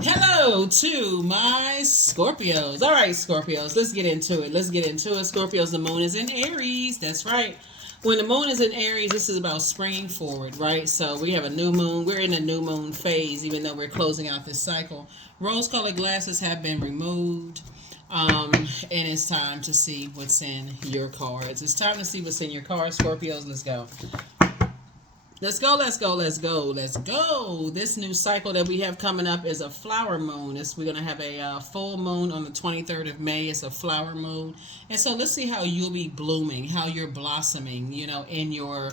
Hello to my Scorpios. All right, Scorpios, let's get into it. Scorpios, the moon is in Aries. That's right. When the moon is in Aries, this is about springing forward, right? So we have a new moon. We're in a new moon phase, even though we're closing out this cycle. Rose colored glasses have been removed. And it's time to see what's in your cards. It's time to see what's in your cards, Scorpios. Let's go. Let's go. This new cycle that we have coming up is a flower moon. We're going to have a full moon on the 23rd of May. It's a flower moon. And so let's see how you'll be blooming, how you're blossoming, in your,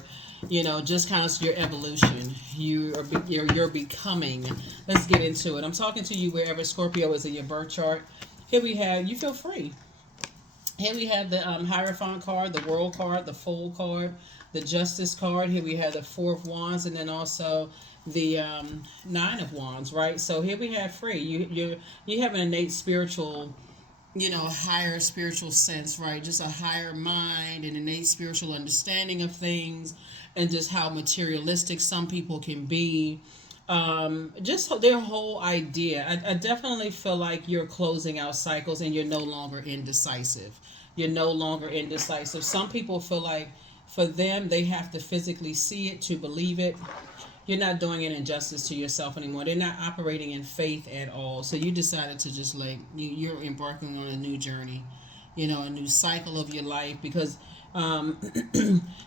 just kind of your evolution. You're becoming. Let's get into it. I'm talking to you wherever Scorpio is in your birth chart. Here we have, you feel free. Here we have the Hierophant card, the World card, the Fool card, the Justice card. Here we have the Four of Wands, and then also the Nine of Wands. Right. So here we have free. You have an innate spiritual, higher spiritual sense, right? Just a higher mind, an innate spiritual understanding of things, and just how materialistic some people can be. Just their whole idea. I definitely feel like you're closing out cycles and you're no longer indecisive. You're no longer indecisive. Some people feel like for them, they have to physically see it to believe it. You're not doing an injustice to yourself anymore. They're not operating in faith at all. So you decided to just you're embarking on a new journey, a new cycle of your life because um,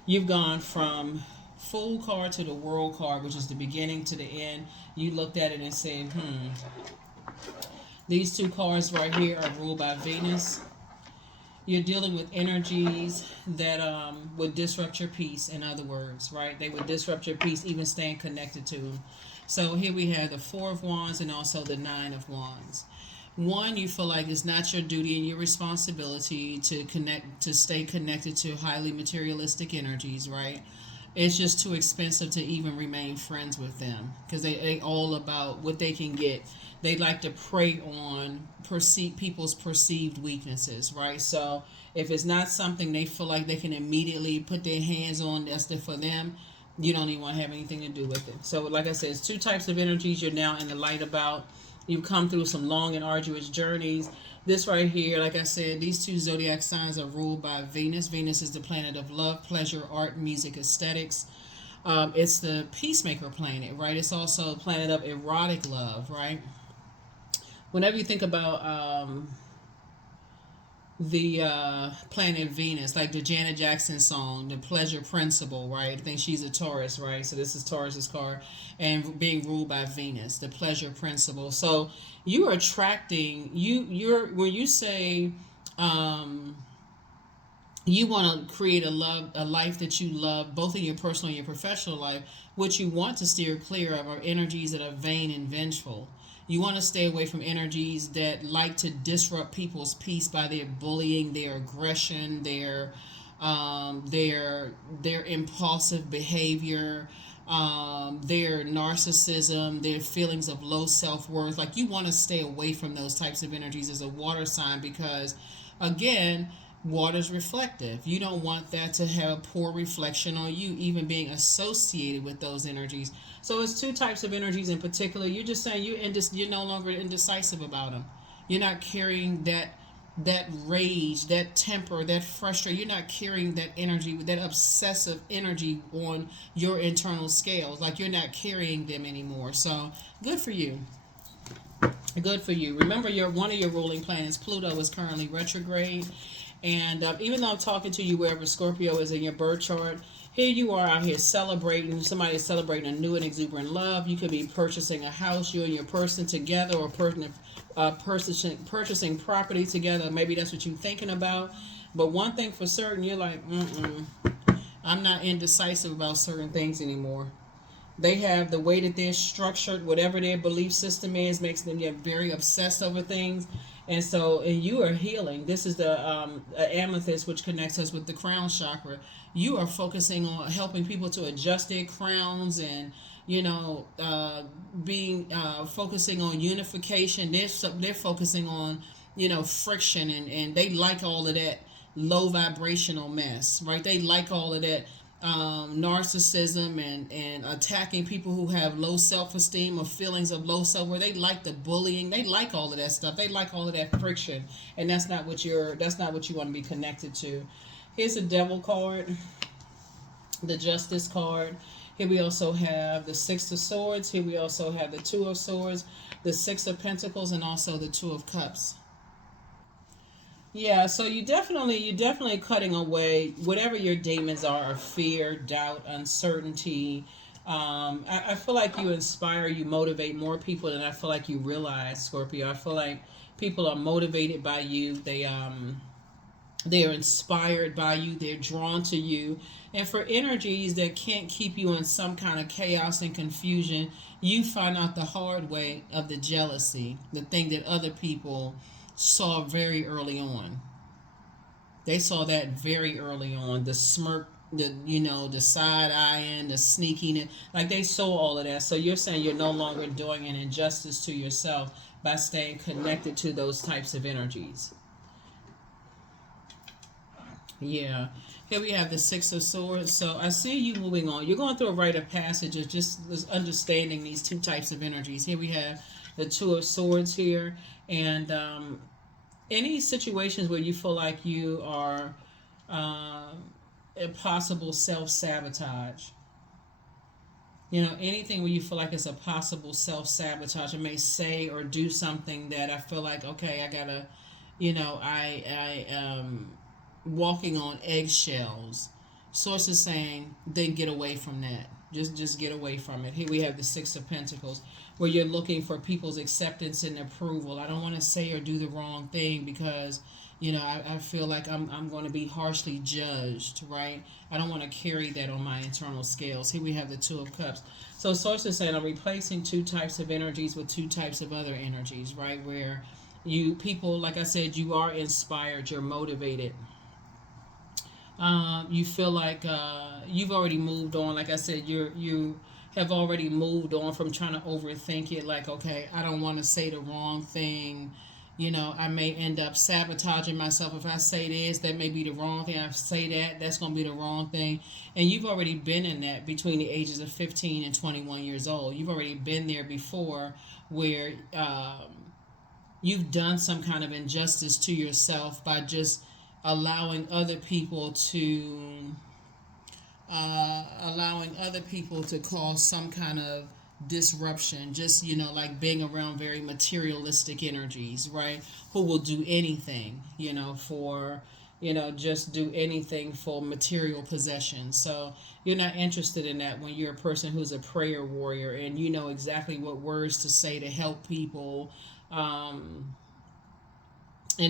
you've gone from Fool card to the World card, which is the beginning to the end. You looked at it and said, these two cards right here are ruled by Venus. You're dealing with energies that would disrupt your peace, in other words, right? They would disrupt your peace, even staying connected to them. So here we have the Four of Wands and also the Nine of Wands. One, you feel like it's not your duty and your responsibility to stay connected to highly materialistic energies, right? It's just too expensive to even remain friends with them because they all about what they can get. They like to prey on people's perceived weaknesses, right? So if it's not something they feel like they can immediately put their hands on that's there for them, you don't even want to have anything to do with it. So like I said, it's two types of energies you're now in the light about. You've come through some long and arduous journeys. This right here, like I said, these two zodiac signs are ruled by Venus. Venus is the planet of love, pleasure, art, music, aesthetics. It's the peacemaker planet, right? It's also a planet of erotic love, right? Whenever you think about the planet Venus, like the Janet Jackson song, the Pleasure Principle, right? I think she's a Taurus, right? So this is Taurus's card, and being ruled by Venus, the Pleasure Principle. So you are attracting you're when you say you want to create a life that you love, both in your personal and your professional life. What you want to steer clear of are energies that are vain and vengeful. You want to stay away from energies that like to disrupt people's peace by their bullying, their aggression, their impulsive behavior, their narcissism, their feelings of low self worth. Like you want to stay away from those types of energies as a water sign because, again, water's reflective. You don't want that to have a poor reflection on you, even being associated with those energies. So it's two types of energies in particular. You're just saying you're no longer indecisive about them. You're not carrying that rage, that temper, that frustration. You're not carrying that energy, that obsessive energy on your internal scales. Like you're not carrying them anymore. So good for you. Good for you. Remember, one of your ruling planets, Pluto, is currently retrograde. And even though I'm talking to you wherever Scorpio is in your birth chart, here you are out here celebrating. Somebody is celebrating a new and exuberant love. You could be purchasing a house, you and your person together, or purchasing property together. Maybe that's what you're thinking about. But one thing for certain, you're like, I'm not indecisive about certain things anymore. They have the way that they're structured, whatever their belief system is, makes them get very obsessed over things. And you are healing. This is the amethyst, which connects us with the crown chakra. You are focusing on helping people to adjust their crowns and, being focusing on unification. They're focusing on, friction and they like all of that low vibrational mess, right? They like all of that narcissism and attacking people who have low self-esteem or feelings of low self, where they like the bullying, they like all of that stuff, they like all of that friction, and that's not what you want to be connected to. Here's a devil card, the justice card. Here we also have the six of swords. Here we also have the two of swords, the six of pentacles, and also the two of cups. Yeah, so you definitely cutting away whatever your demons are of fear, doubt, uncertainty. I feel like you inspire, you motivate more people than I feel like you realize, Scorpio. I feel like people are motivated by you. They are inspired by you. They're drawn to you. And for energies that can't keep you in some kind of chaos and confusion, you find out the hard way of the jealousy, the thing that other people saw very early on. They saw that very early on. The smirk, the side eyeing, the sneaking it. Like they saw all of that. So you're saying you're no longer doing an injustice to yourself by staying connected to those types of energies. Yeah. Here we have the Six of Swords. So I see you moving on. You're going through a rite of passage of just understanding these two types of energies. Here we have the Two of Swords here. And any situations where you feel like you are a possible self sabotage. Anything where you feel like it's a possible self sabotage. I may say or do something that I feel like, okay, I gotta, I walking on eggshells. Sources saying, then get away from that. Just get away from it. Here we have the Six of Pentacles, where you're looking for people's acceptance and approval. I don't want to say or do the wrong thing because, I feel like I'm going to be harshly judged, right? I don't want to carry that on my internal scales. Here we have the Two of Cups. So sources saying I'm replacing two types of energies with two types of other energies, right? Where people, like I said, you are inspired, you're motivated. You feel like you've already moved on. Like I said, you have already moved on from trying to overthink it. Like, okay, I don't want to say the wrong thing. I may end up sabotaging myself. If I say this, that may be the wrong thing. I say that, that's going to be the wrong thing. And you've already been in that between the ages of 15 and 21 years old. You've already been there before where you've done some kind of injustice to yourself by just allowing other people to cause some kind of disruption, just like being around very materialistic energies, right? Who will do anything, for just do anything for material possession. So you're not interested in that when you're a person who's a prayer warrior and you know exactly what words to say to help people, and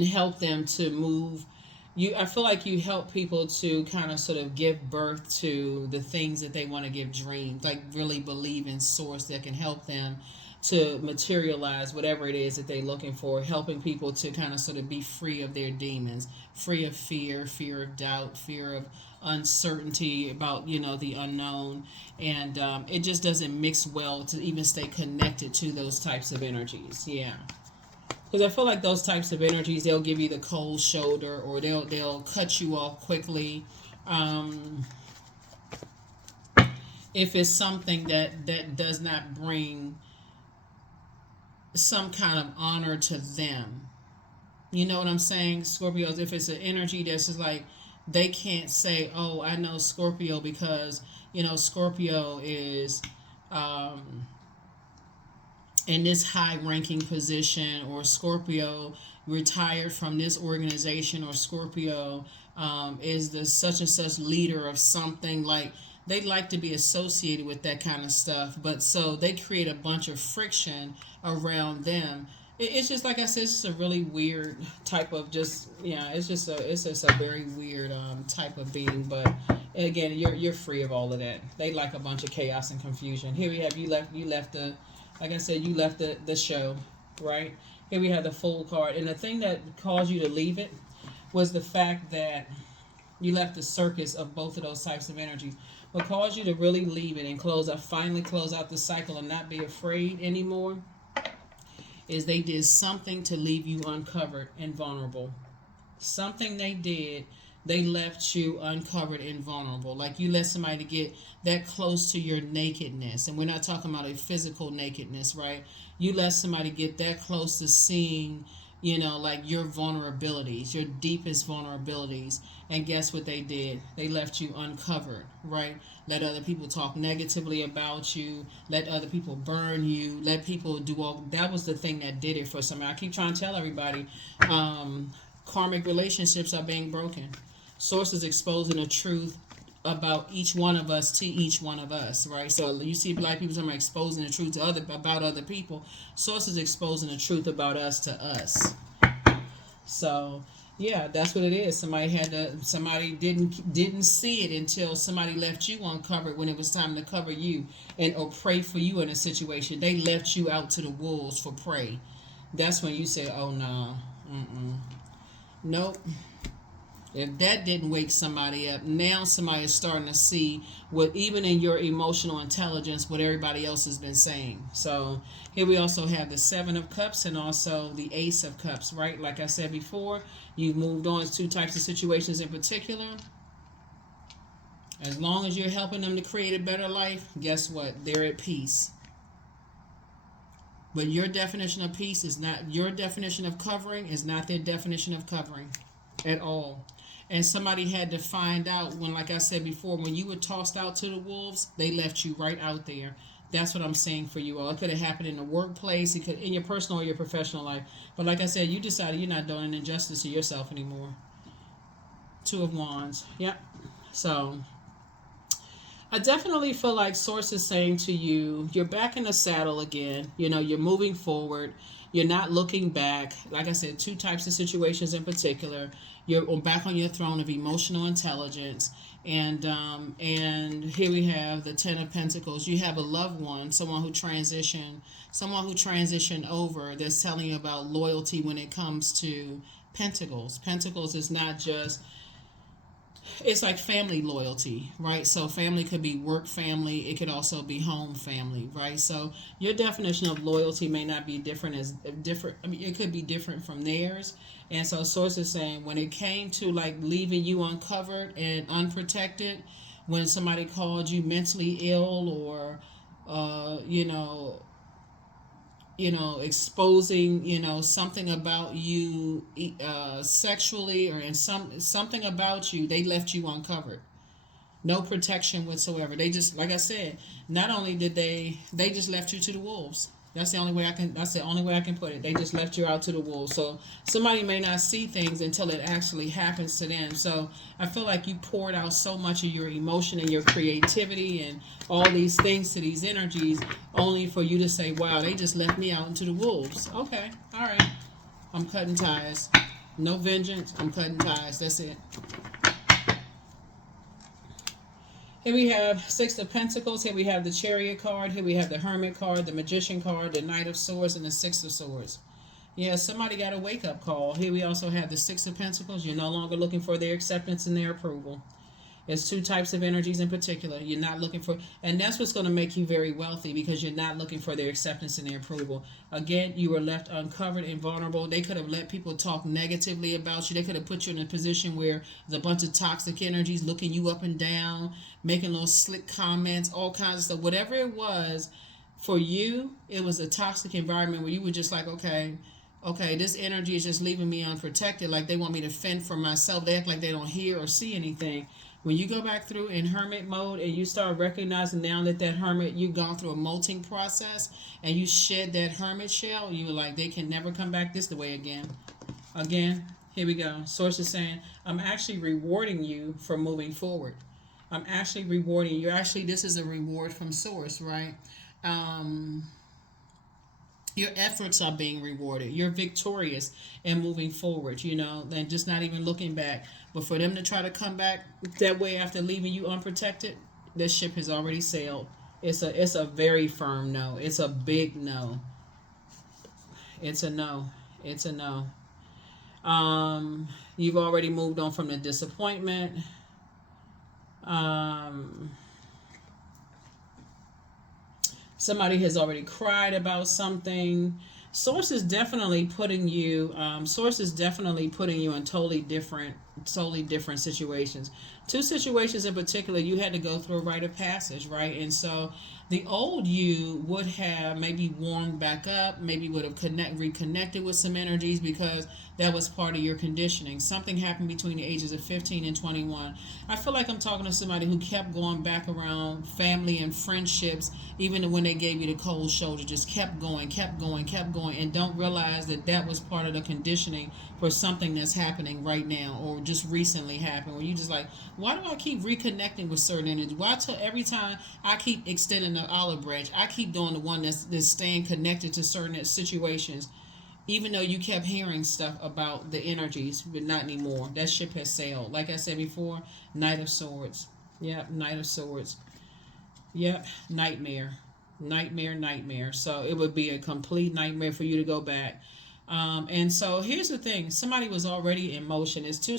help them to move. I feel like you help people to kind of sort of give birth to the things that they want to give dreams, like really believe in source that can help them to materialize whatever it is that they're looking for, helping people to kind of sort of be free of their demons, free of fear of doubt, fear of uncertainty about the unknown. And it just doesn't mix well to even stay connected to those types of energies. Yeah, because I feel like those types of energies, they'll give you the cold shoulder, or they'll cut you off quickly. Um, if it's something that does not bring some kind of honor to them. You know what I'm saying, Scorpios? If it's an energy that's just like they can't say, "Oh, I know Scorpio because Scorpio is in this high-ranking position," or Scorpio retired from this organization, or Scorpio is the such and such leader of something. Like they like to be associated with that kind of stuff, but so they create a bunch of friction around them. It's just like I said, it's just a really weird type of just yeah. It's just a very weird type of being. But again, you're free of all of that. They like a bunch of chaos and confusion. Here we have you left the like I said, you left the show, right? Here we have the Fool card, and the thing that caused you to leave it was the fact that you left the circus of both of those types of energy. What caused you to really leave it and finally close out the cycle and not be afraid anymore is they did something to leave you uncovered and vulnerable. Something they did They left you uncovered and vulnerable. Like you let somebody get that close to your nakedness. And we're not talking about a physical nakedness, right? You let somebody get that close to seeing, like your vulnerabilities, your deepest vulnerabilities. And guess what they did? They left you uncovered, right? Let other people talk negatively about you. Let other people burn you. Let people do all. That was the thing that did it for somebody. I keep trying to tell everybody, karmic relationships are being broken. Sources exposing the truth about each one of us to each one of us, right? So you see black people talking about exposing the truth to about other people. Sources exposing the truth about us to us. So yeah, that's what it is. Somebody didn't see it until somebody left you uncovered when it was time to cover you and or pray for you in a situation. They left you out to the wolves for prey. That's when you say, "Oh no, nope." If that didn't wake somebody up, now somebody is starting to see what, even in your emotional intelligence, what everybody else has been saying. So here we also have the Seven of Cups and also the Ace of Cups, right? Like I said before, you've moved on to two types of situations in particular. As long as you're helping them to create a better life, guess what? They're at peace. But your definition of peace is not, your definition of covering is not their definition of covering at all. And somebody had to find out when, like I said before, when you were tossed out to the wolves, they left you right out there. That's what I'm saying for you all. It could have happened in the workplace, it could in your personal or your professional life. But like I said, you decided you're not doing an injustice to yourself anymore. Two of Wands. Yep. So I definitely feel like Source is saying to you, you're back in the saddle again. You're moving forward. You're not looking back. Like I said, two types of situations in particular. You're back on your throne of emotional intelligence. And here we have the Ten of Pentacles. You have a loved one, someone who transitioned over, that's telling you about loyalty when it comes to Pentacles. Pentacles is not just, it's like family loyalty, right? So family could be work family, it could also be home family, right? So your definition of loyalty may not be different. I mean, it could be different from theirs. And so Source is saying when it came to like leaving you uncovered and unprotected, when somebody called you mentally ill or uh, you know exposing, something about you, sexually, or in something about you, they left you uncovered. No protection whatsoever. They just, like I said, not only did they just left you to the wolves. That's the only way I can put it. They just left you out to the wolves. So somebody may not see things until it actually happens to them. So I feel like you poured out so much of your emotion and your creativity and all these things to these energies, only for you to say, wow, they just left me out into the wolves. Okay, all right. I'm cutting ties. No vengeance. I'm cutting ties. That's it. Here we have Six of Pentacles. Here we have the Chariot card. Here we have the Hermit card, the Magician card, the Knight of Swords, and the Six of Swords. Yeah, somebody got a wake-up call. Here we also have the Six of Pentacles. You're no longer looking for their acceptance and their approval. It's two types of energies in particular. You're not looking for, and that's what's going to make you very wealthy, because you're not looking for their acceptance and their approval. Again, you were left uncovered and vulnerable. They could have let people talk negatively about you. They could have put you in a position where there's a bunch of toxic energies looking you up and down, making little slick comments, all kinds of stuff. Whatever it was, for you, it was a toxic environment where you were just like, okay, this energy is just leaving me unprotected. Like they want me to fend for myself. They act like they don't hear or see anything. When you go back through in hermit mode and you start recognizing now that hermit, you've gone through a molting process and you shed that hermit shell, you're like, they can never come back this way again. Here we go. Source is saying, I'm actually rewarding you for moving forward. I'm actually rewarding you. This is a reward from Source, right? Your efforts are being rewarded. You're victorious and moving forward, and just not even looking back. But for them to try to come back that way after leaving you unprotected, this ship has already sailed. It's a very firm no. It's a big no. It's a no. It's a no. You've already moved on from the disappointment. Somebody has already cried about something. Source is definitely putting you. Source is definitely putting you in totally different situations. Two situations in particular, you had to go through a rite of passage, right? And so, the old you would have maybe warmed back up, maybe would have reconnected with some energies because that was part of your conditioning. Something happened between the ages of 15 and 21. I feel like I'm talking to somebody who kept going back around family and friendships, even when they gave you the cold shoulder, just kept going, kept going, kept going, and don't realize that that was part of the conditioning for something that's happening right now or just recently happened. Where you just like, why do I keep reconnecting with certain energy? Why till every time I keep extending the olive branch, I keep doing the one that's staying connected to certain situations, even though you kept hearing stuff about the energies, but not anymore. That ship has sailed. Like I said before, Knight of Swords. Yep, Knight of Swords. Yep, nightmare. Nightmare, nightmare. So it would be a complete nightmare for you to go back. And so here's the thing: somebody was already in motion. It's two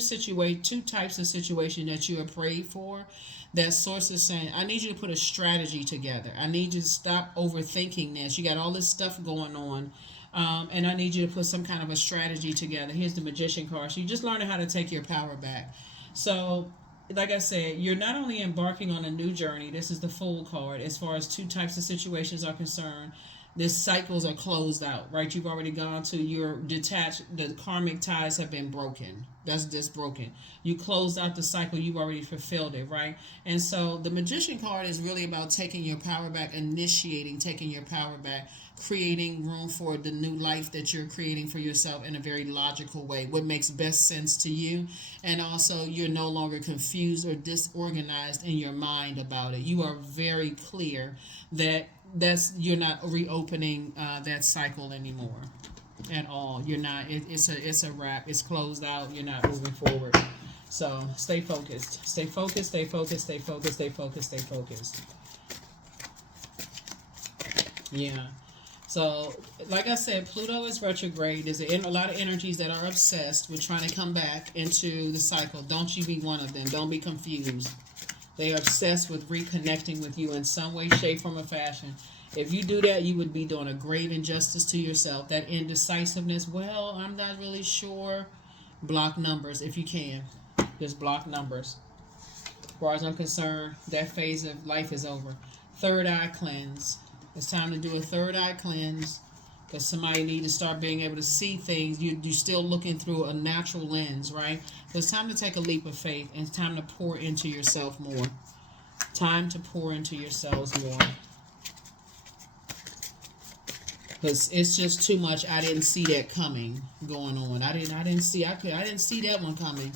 types of situation that you are prayed for. That source is saying, I need you to put a strategy together. I need you to stop overthinking this. You got all this stuff going on. And I need you to put some kind of a strategy together. Here's the Magician card. So you just learning how to take your power back. So, like I said, you're not only embarking on a new journey. This is the Fool card. As far as two types of situations are concerned, these cycles are closed out, right? You've already gone to your detached. The karmic ties have been broken. That's just broken. You closed out the cycle. You've already fulfilled it, right? And so the Magician card is really about taking your power back, initiating, taking your power back, creating room for the new life that you're creating for yourself in a very logical way, what makes best sense to you. And also, you're no longer confused or disorganized in your mind about it. You are very clear that you're not reopening that cycle anymore at all. You're not. It's a wrap. It's closed out. You're not moving forward. So stay focused. Stay focused. Stay focused. Stay focused. Stay focused. Stay focused. Yeah. So, like I said, Pluto is retrograde. There's a lot of energies that are obsessed with trying to come back into the cycle. Don't you be one of them. Don't be confused. They are obsessed with reconnecting with you in some way, shape, form, or fashion. If you do that, you would be doing a grave injustice to yourself. That indecisiveness, well, I'm not really sure. Block numbers if you can. Just block numbers. As far as I'm concerned, that phase of life is over. Third eye cleanse. It's time to do a third eye cleanse because somebody needs to start being able to see things. You're still looking through a natural lens, right? So it's time to take a leap of faith and it's time to pour into yourself more. Time to pour into yourselves more. Because it's just too much. I didn't see that coming going on. I didn't see that one coming.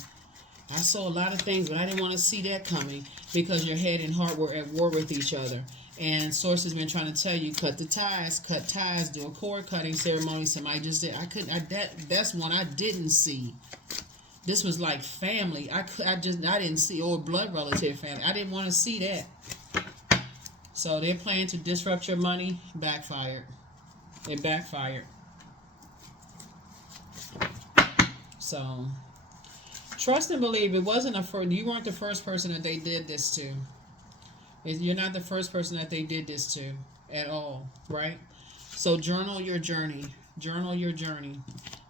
I saw a lot of things, but I didn't want to see that coming because your head and heart were at war with each other. And Source has been trying to tell you, cut ties, do a cord cutting ceremony. Somebody just did. That's one I didn't see. This was like family. I didn't see, or blood relative family. I didn't want to see that. So they're planning to disrupt your money. Backfired. It backfired. So trust and believe. You weren't the first person that they did this to. You're not the first person that they did this to at all, right? So journal your journey. Journal your journey.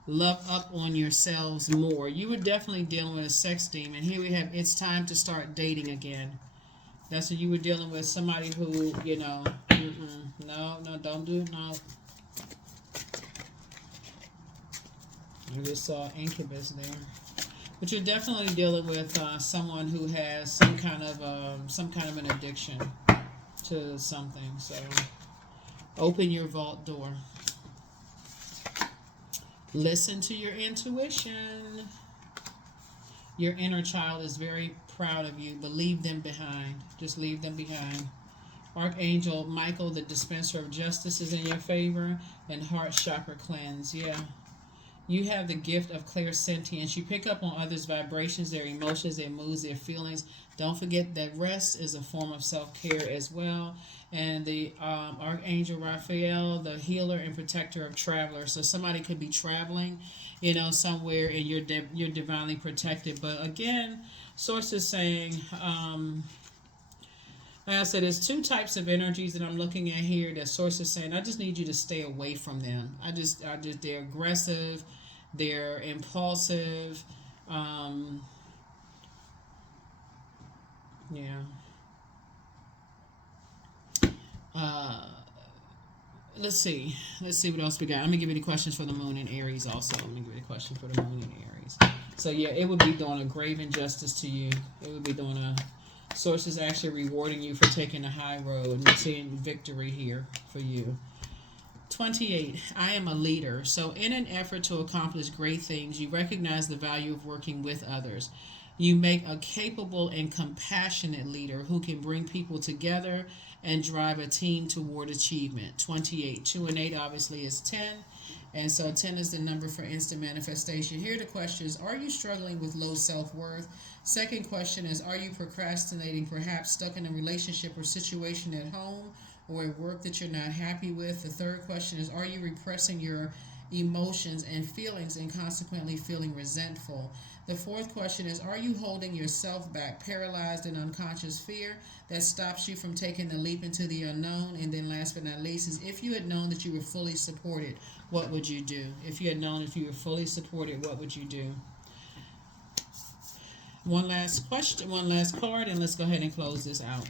Love up on yourselves more. You were definitely dealing with a sex demon. Here we have, it's time to start dating again. That's what you were dealing with. Somebody who, no, don't do it. No. I just saw incubus there. But you're definitely dealing with someone who has some kind of an addiction to something. So open your vault door. Listen to your intuition. Your inner child is very proud of you, but leave them behind. Just leave them behind. Archangel Michael, the dispenser of justice, is in your favor. And heart chakra cleanse. Yeah. You have the gift of clairsentience. You pick up on others' vibrations, their emotions, their moods, their feelings. Don't forget that rest is a form of self-care as well. And the Archangel Raphael, the healer and protector of travelers. So somebody could be traveling, somewhere, and you're divinely protected. But again, Source is saying, Like I said, there's two types of energies that I'm looking at here that source is saying I just need you to stay away from them. They're aggressive, they're impulsive, um, yeah. Uh, let's see what else we got. Let me give you the questions for the moon in Aries also. Let me give you the question for the moon in Aries. So yeah, it would be doing a grave injustice to you. It would be doing a source is actually rewarding you for taking the high road, and we're seeing victory here for you. 28. I am a leader. So, in an effort to accomplish great things, you recognize the value of working with others. You make a capable and compassionate leader who can bring people together and drive a team toward achievement. 28. 2 and 8 obviously is 10. And so 10 is the number for instant manifestation. Here are the questions. Are you struggling with low self-worth? Second question is, are you procrastinating, perhaps stuck in a relationship or situation at home or at work that you're not happy with? The third question is, are you repressing your emotions and feelings and consequently feeling resentful? The fourth question is, are you holding yourself back, paralyzed in unconscious fear that stops you from taking the leap into the unknown? And then last but not least is, if you had known that you were fully supported, what would you do? If you had known if you were fully supported, what would you do? One last question, one last card, and let's go ahead and close this out.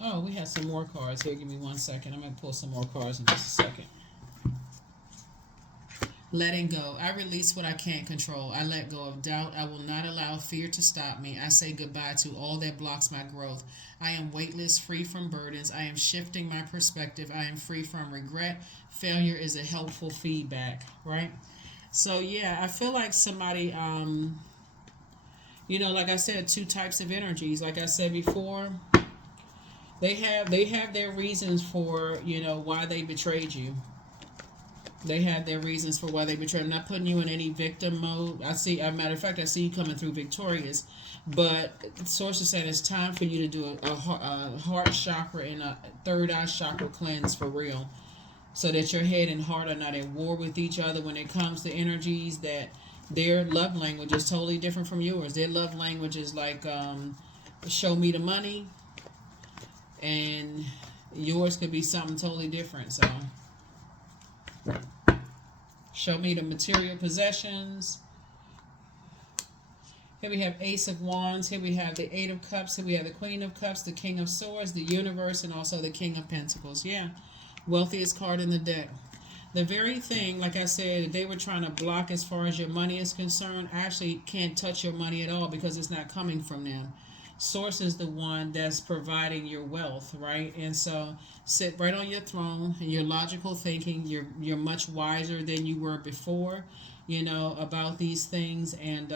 Oh, we have some more cards here. Give me 1 second. I'm going to pull some more cards in just a second. Letting go. I release what I can't control. I let go of doubt. I will not allow fear to stop me. I say goodbye to all that blocks my growth. I am weightless, free from burdens. I am shifting my perspective. I am free from regret. Failure is a helpful feedback, right? So yeah, I feel like somebody, like I said, two types of energies. Like I said before, they have their reasons for why they betrayed you. They have their reasons for why they betrayed. I'm not putting you in any victim mode. A matter of fact, I see you coming through victorious. But source is saying it's time for you to do a heart chakra and a third eye chakra cleanse for real, so that your head and heart are not at war with each other when it comes to energies. That their love language is totally different from yours. Their love language is like show me the money, and yours could be something totally different. So show me the material possessions. Here we have Ace of Wands. Here we have the Eight of Cups. Here we have the Queen of Cups, the King of Swords, the Universe, and also the King of Pentacles. Yeah. Wealthiest card in the deck. The very thing, like I said, they were trying to block as far as your money is concerned, actually can't touch your money at all because it's not coming from them. Source is the one that's providing your wealth, right? And so sit right on your throne, and your logical thinking, you're much wiser than you were before, about these things. And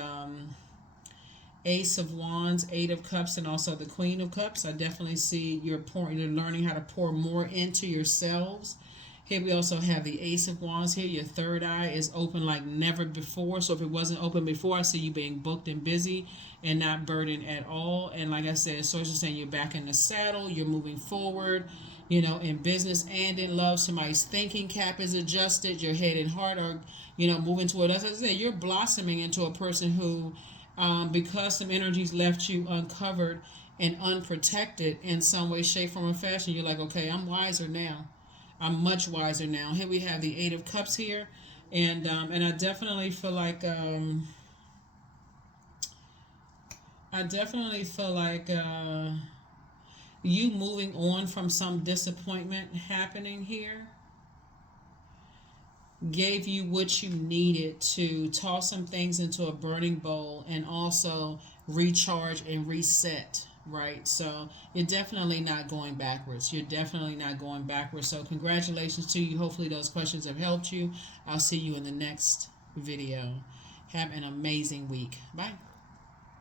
Ace of Wands, Eight of Cups, and also the Queen of Cups. I definitely see you're learning how to pour more into yourselves. Here we also have the Ace of Wands here. Your third eye is open like never before. So if it wasn't open before, I see you being booked and busy and not burdened at all. And like I said, source is saying you're back in the saddle. You're moving forward, in business and in love. Somebody's thinking cap is adjusted. Your head and heart are, moving toward us. As I said, you're blossoming into a person who, because some energies left you uncovered and unprotected in some way, shape, form, or fashion, you're like, okay, I'm wiser now. I'm much wiser now. Here we have the Eight of Cups here, and I definitely feel like you moving on from some disappointment happening here gave you what you needed to toss some things into a burning bowl and also recharge and reset, right? So you're definitely not going backwards. So congratulations to you. Hopefully those questions have helped you. I'll see you in the next video. Have an amazing week. Bye.